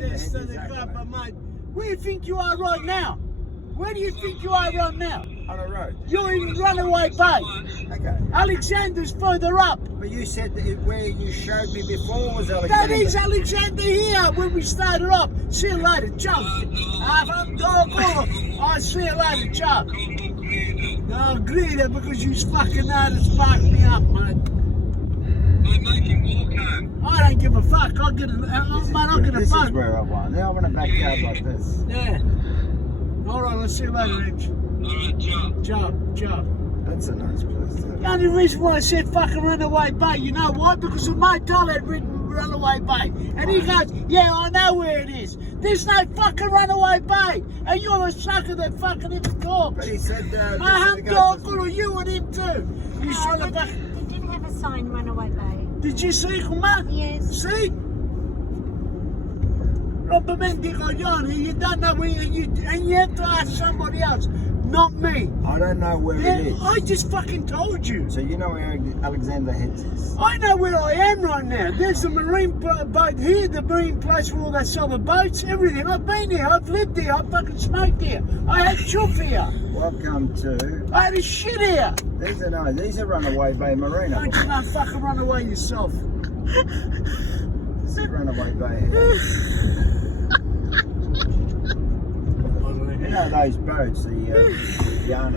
this to the club, but mate, where do you think you are right now? Where do you think you are right now? On a road. You're in Runaway Bay. Okay. Alexander's further up. But you said that where you showed me before was Alexander. That is Alexander here when we started off. See you later, Joe. I'll see you later, Joe. No, greedy because you fucking know to spark me up, mate. I'm making walk home. I don't give a fuck. I'll get a phone. This is where I want. Now I want a backyard like this. Yeah. All right, I'll see you later, Rich. Alright, Joe. Joe. That's a nice place. The only reason why I said fucking Runaway Bay, you know what? Because of my doll had written Runaway Bay. And he goes, yeah, I know where it is. There's no fucking Runaway Bay. And you're the sucker that fucking even talks. But he said, My hum dog, or you and him too. You should have They didn't have a sign, Runaway Bay. Did you see, Carmela? Yes. See? Ovviamente coglioni, you don't know where and you have to ask somebody else, not me. I don't know where it is. I just fucking told you. So you know where Alexander Heads is? I know where I am right now. There's the marine boat here, the marine place where all they sell the boats, everything. I've been here, I've lived here, I've fucking smoked here. I had chuff here. Welcome to... I had a shit here. These are Runaway Bay Marina. Don't you not fucking run away yourself. This is Runaway Bay. You know those boats, the yarn